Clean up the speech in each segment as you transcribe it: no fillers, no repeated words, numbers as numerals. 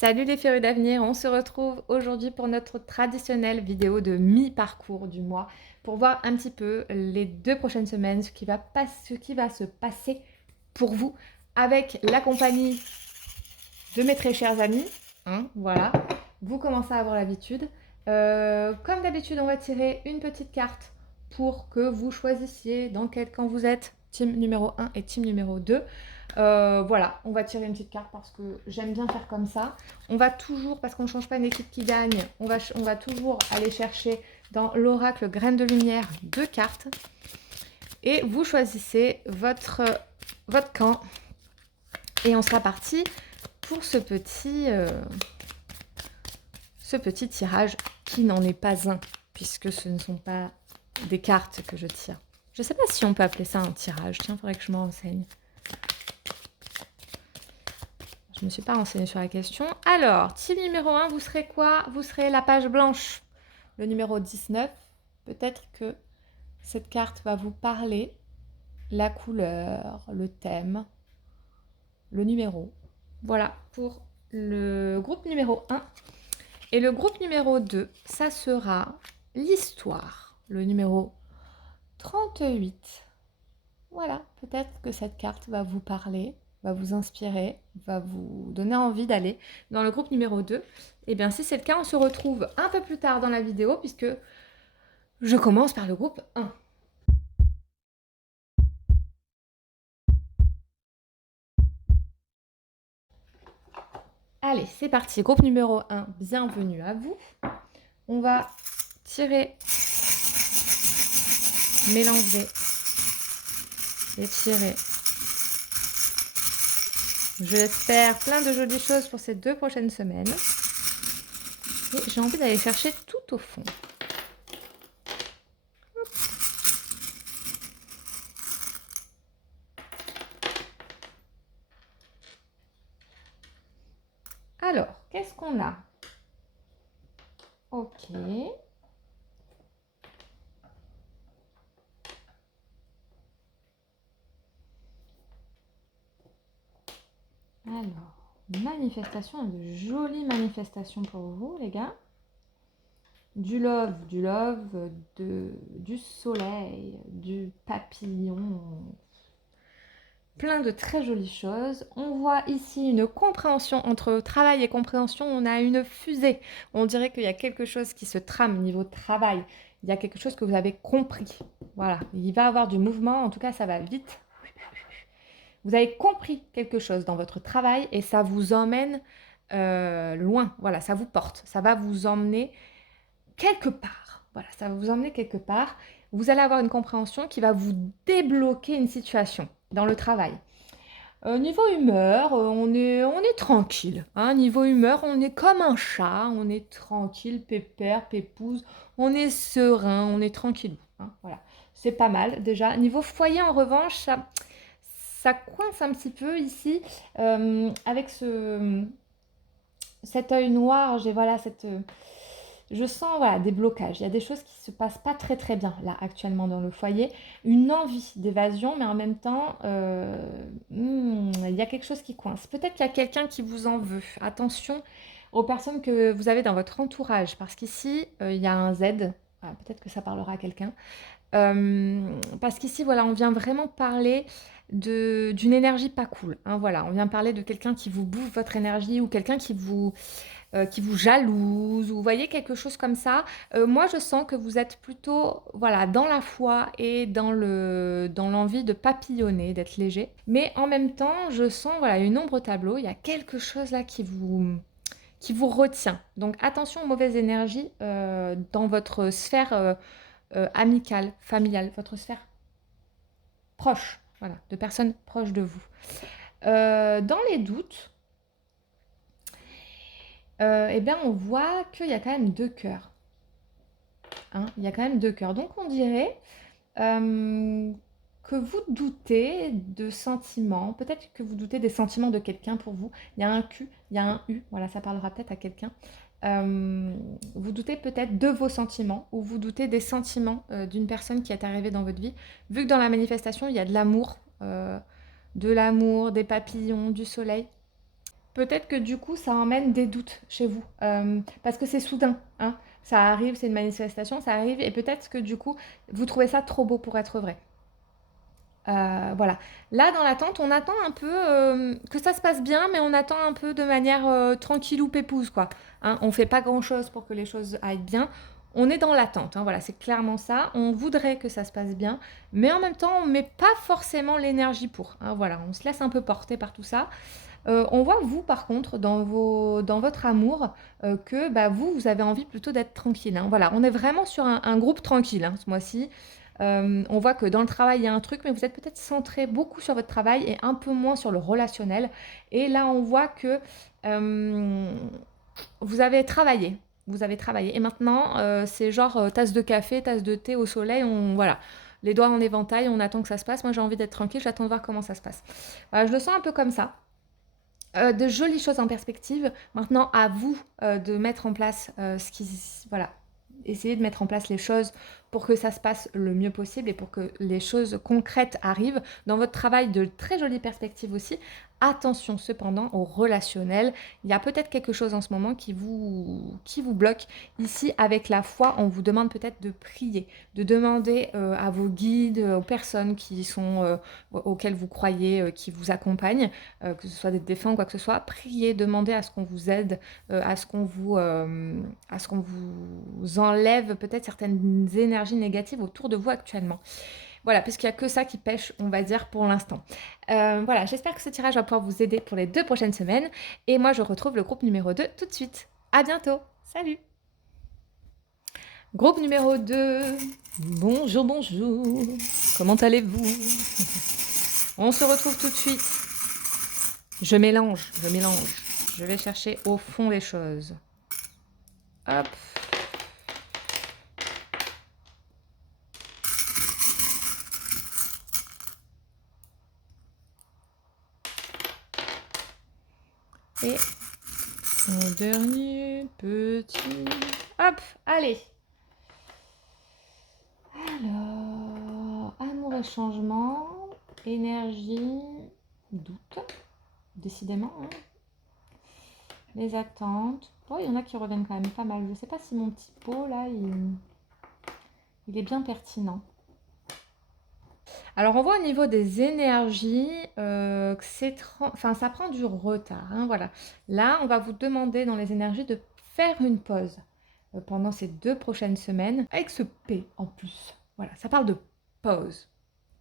Salut les férus d'avenir, on se retrouve aujourd'hui pour notre traditionnelle vidéo de mi-parcours du mois pour voir un petit peu les 2 prochaines semaines, ce qui va se passer pour vous avec la compagnie de mes très chers amis. Voilà, vous commencez à avoir l'habitude. Comme d'habitude, on va tirer une petite carte pour que vous choisissiez dans quel camp vous êtes, team numéro 1 et team numéro 2. Voilà, on va tirer une petite carte parce que j'aime bien faire comme ça. On va toujours, parce qu'on ne change pas une équipe qui gagne, on va toujours aller chercher dans l'oracle Graine de Lumière 2 cartes. Et vous choisissez votre camp. Et on sera parti pour ce petit tirage qui n'en est pas un, puisque ce ne sont pas des cartes que je tire. Je ne sais pas si on peut appeler ça un tirage. Tiens, il faudrait que je me renseigne. Je ne me suis pas renseignée sur la question. Alors, team numéro 1, vous serez quoi? Vous serez la page blanche, le numéro 19. Peut-être que cette carte va vous parler. La couleur, le thème, le numéro. Voilà pour le groupe numéro 1. Et le groupe numéro 2, ça sera l'histoire, le numéro 38. Voilà, peut-être que cette carte va vous parler, va vous inspirer, va vous donner envie d'aller dans le groupe numéro 2. Et bien si c'est le cas, on se retrouve un peu plus tard dans la vidéo puisque je commence par le groupe 1. Allez, c'est parti, groupe numéro 1, bienvenue à vous. On va tirer, mélanger et tirer. Je l'espère, plein de jolies choses pour ces 2 prochaines semaines. Et j'ai envie d'aller chercher tout au fond. Alors, qu'est-ce qu'on a? Ok. Alors, manifestation, de jolies manifestations pour vous, les gars. Du love, du soleil, du papillon. Plein de très jolies choses. On voit ici une compréhension entre travail et compréhension. On a une fusée. On dirait qu'il y a quelque chose qui se trame au niveau travail. Il y a quelque chose que vous avez compris. Voilà, il va y avoir du mouvement. En tout cas, ça va vite. Vous avez compris quelque chose dans votre travail et ça vous emmène loin. Voilà, ça vous porte. Ça va vous emmener quelque part. Voilà, ça va vous emmener quelque part. Vous allez avoir une compréhension qui va vous débloquer une situation dans le travail. Niveau humeur, on est tranquille. Niveau humeur, on est comme un chat. On est tranquille, pépère, pépouze. On est serein, on est tranquille. Voilà, c'est pas mal déjà. Niveau foyer, en revanche, ça coince un petit peu ici avec cet œil noir. Je sens des blocages. Il y a des choses qui se passent pas très très bien là actuellement dans le foyer. Une envie d'évasion, mais en même temps, il y a quelque chose qui coince. Peut-être qu'il y a quelqu'un qui vous en veut. Attention aux personnes que vous avez dans votre entourage, parce qu'ici, il y a un Z. Ah, peut-être que ça parlera à quelqu'un. Parce qu'ici, voilà, on vient vraiment parler d'une énergie pas cool. Voilà, on vient parler de quelqu'un qui vous bouffe votre énergie ou quelqu'un qui vous jalouse, ou vous voyez quelque chose comme ça. Moi, je sens que vous êtes plutôt voilà, dans la foi et dans l'envie de papillonner, d'être léger. Mais en même temps, je sens voilà, une ombre au tableau. Il y a quelque chose là qui vous retient. Donc attention aux mauvaises énergies dans votre sphère amicale, familiale, votre sphère proche, voilà, de personnes proches de vous. Dans les doutes, eh bien, on voit qu'il y a quand même 2 cœurs. Il y a quand même 2 cœurs. Donc, on dirait que vous doutez de sentiments. Peut-être que vous doutez des sentiments de quelqu'un pour vous. Il y a un Q, il y a un U. Voilà, ça parlera peut-être à quelqu'un. Vous doutez peut-être de vos sentiments ou vous doutez des sentiments d'une personne qui est arrivée dans votre vie. Vu que dans la manifestation, il y a de l'amour, des papillons, du soleil. peut-être que du coup, ça emmène des doutes chez vous, parce que c'est soudain, hein. Ça arrive, c'est une manifestation, ça arrive et peut-être que du coup, vous trouvez ça trop beau pour être vrai. Voilà. Là, dans l'attente, on attend un peu, que ça se passe bien, mais on attend un peu de manière, tranquillou pépouze, quoi, hein. On fait pas grand-chose pour que les choses aillent bien. On est dans l'attente, hein, voilà, c'est clairement ça. On voudrait que ça se passe bien, mais en même temps, on met pas forcément l'énergie pour, hein, voilà. On se laisse un peu porter par tout ça. On voit vous par contre dans votre amour, que, bah, vous avez envie plutôt d'être tranquille, hein. Voilà, on est vraiment sur un groupe tranquille, hein, ce mois-ci. On voit que dans le travail, il y a un truc, mais vous êtes peut-être centré beaucoup sur votre travail et un peu moins sur le relationnel. Et là, on voit que, hem, vous avez travaillé. Vous avez travaillé et maintenant, c'est genre, tasse de café, tasse de thé au soleil, on voilà, les doigts en éventail, on attend que ça se passe. Moi, j'ai envie d'être tranquille, j'attends de voir comment ça se passe. Voilà, je le sens un peu comme ça. De jolies choses en perspective. Maintenant, à vous de mettre en place ce qui. Voilà. Essayez de mettre en place les choses pour que ça se passe le mieux possible et pour que les choses concrètes arrivent. Dans votre travail, de très jolies perspectives aussi. Attention cependant au relationnel. Il y a peut-être quelque chose en ce moment qui vous bloque. Ici, avec la foi, on vous demande peut-être de prier, de demander à vos guides, aux personnes qui sont, auxquelles vous croyez, qui vous accompagnent, que ce soit des défunts ou quoi que ce soit, priez, demandez à ce qu'on vous aide, à ce qu'on vous enlève peut-être certaines énergies négatives autour de vous actuellement. Voilà, puisqu'il n'y a que ça qui pêche, on va dire, pour l'instant. Voilà, j'espère que ce tirage va pouvoir vous aider pour les 2 prochaines semaines. Et moi, je retrouve le groupe numéro 2 tout de suite. À bientôt. Salut. Groupe numéro 2. Bonjour, bonjour. Comment allez-vous? On se retrouve tout de suite. Je mélange, je mélange. Je vais chercher au fond les choses. Hop. Et mon dernier petit... Hop, allez. Alors, amour et changement, énergie, doute, décidément, hein. Les attentes. Oh, il y en a qui reviennent quand même pas mal. Je sais pas si mon petit pot, là, il est bien pertinent. Alors, on voit au niveau des énergies que enfin, ça prend du retard, hein, voilà. Là, on va vous demander dans les énergies de faire une pause pendant ces 2 prochaines semaines, avec ce P en plus. Voilà, ça parle de pause.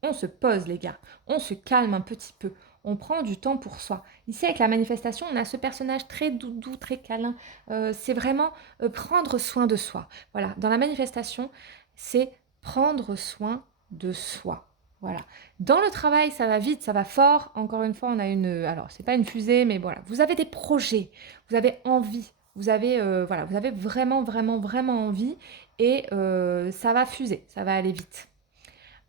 On se pose, les gars. On se calme un petit peu. On prend du temps pour soi. Ici, avec la manifestation, on a ce personnage très doudou, très câlin. C'est vraiment prendre soin de soi. Voilà, dans la manifestation, c'est prendre soin de soi. Voilà. Dans le travail, ça va vite, ça va fort. Encore une fois, on a une... Alors, c'est pas une fusée, mais voilà. Vous avez des projets, vous avez envie, voilà, vous avez vraiment, vraiment, vraiment envie et ça va fuser, ça va aller vite.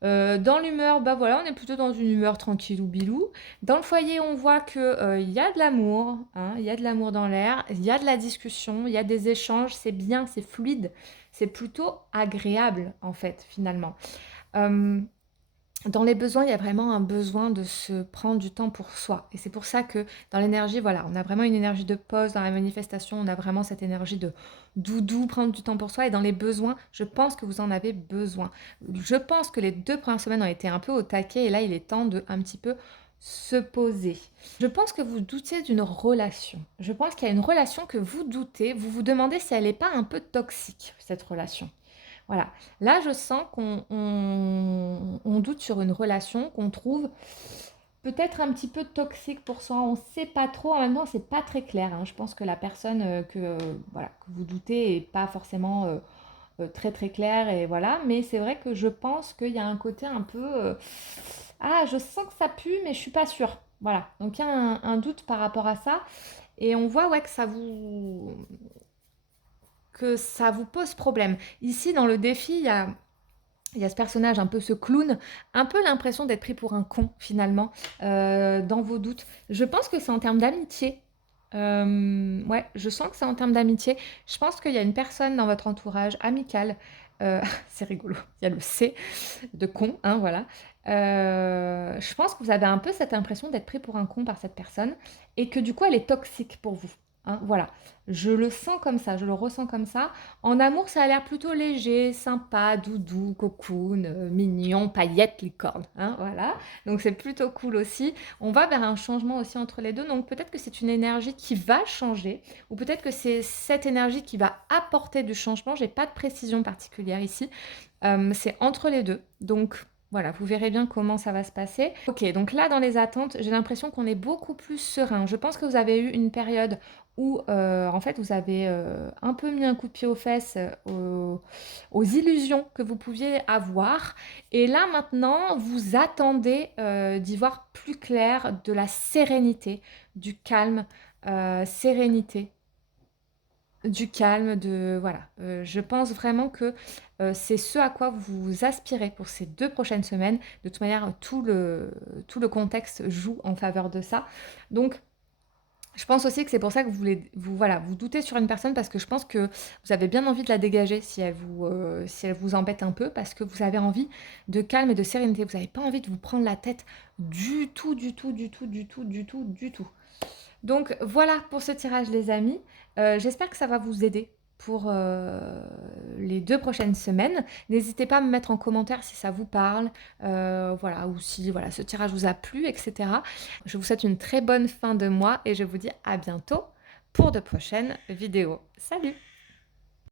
Dans l'humeur, bah voilà, on est plutôt dans une humeur tranquille ou bilou. Dans le foyer, on voit que y a de l'amour, hein, il y a de l'amour dans l'air, il y a de la discussion, il y a des échanges, c'est bien, c'est fluide, c'est plutôt agréable en fait finalement. Euh, dans les besoins, il y a vraiment un besoin de se prendre du temps pour soi. Et c'est pour ça que dans l'énergie, voilà, on a vraiment une énergie de pause. Dans la manifestation, on a vraiment cette énergie de doudou, prendre du temps pour soi. Et dans les besoins, je pense que vous en avez besoin. Je pense que les 2 premières semaines ont été un peu au taquet. Et là, il est temps de un petit peu se poser. Je pense que vous doutez d'une relation. Je pense qu'il y a une relation que vous doutez. Vous vous demandez si elle n'est pas un peu toxique, cette relation. Voilà. Là, je sens qu'on doute sur une relation qu'on trouve peut-être un petit peu toxique pour soi. On ne sait pas trop. En même temps, c'est pas très clair, hein. Je pense que la personne voilà, que vous doutez est pas forcément très très claire. Et voilà. Mais c'est vrai que je pense qu'il y a un côté un peu... ah, je sens que ça pue, mais je suis pas sûre. Voilà. Donc il y a un doute par rapport à ça. Et on voit ouais, que ça vous pose problème. Ici, dans le défi, il y a ce personnage, un peu ce clown, un peu l'impression d'être pris pour un con, finalement, dans vos doutes. Je pense que c'est en termes d'amitié. Ouais, je sens que c'est en termes d'amitié. Je pense qu'il y a une personne dans votre entourage amical. C'est rigolo, il y a le C de con, hein, voilà. Je pense que vous avez un peu cette impression d'être pris pour un con par cette personne et que du coup elle est toxique pour vous, hein, voilà. Je le sens comme ça, je le ressens comme ça. En amour, ça a l'air plutôt léger, sympa, doudou, cocoon, mignon, paillettes, licorne, hein, voilà. Donc c'est plutôt cool aussi. On va vers un changement aussi entre les 2, donc peut-être que c'est une énergie qui va changer ou peut-être que c'est cette énergie qui va apporter du changement. J'ai pas de précision particulière ici. C'est entre les 2. Donc voilà, vous verrez bien comment ça va se passer. OK, donc là, dans les attentes, j'ai l'impression qu'on est beaucoup plus serein. Je pense que vous avez eu une période où, en fait, vous avez, un peu mis un coup de pied aux fesses, aux illusions que vous pouviez avoir et là, maintenant, vous attendez, d'y voir plus clair, de la sérénité, du calme, sérénité. Du calme, de voilà, je pense vraiment que, c'est ce à quoi vous aspirez pour ces 2 prochaines semaines. De toute manière, tout le contexte joue en faveur de ça. Donc je pense aussi que c'est pour ça que vous voilà, vous doutez sur une personne parce que je pense que vous avez bien envie de la dégager si elle vous embête un peu parce que vous avez envie de calme et de sérénité. Vous n'avez pas envie de vous prendre la tête du tout, du tout, du tout, du tout, du tout, du tout. Donc voilà pour ce tirage les amis. J'espère que ça va vous aider pour, les 2 prochaines semaines. N'hésitez pas à me mettre en commentaire si ça vous parle, voilà ou si voilà ce tirage vous a plu et cetera. Je vous souhaite une très bonne fin de mois et je vous dis à bientôt pour de prochaines vidéos. Salut!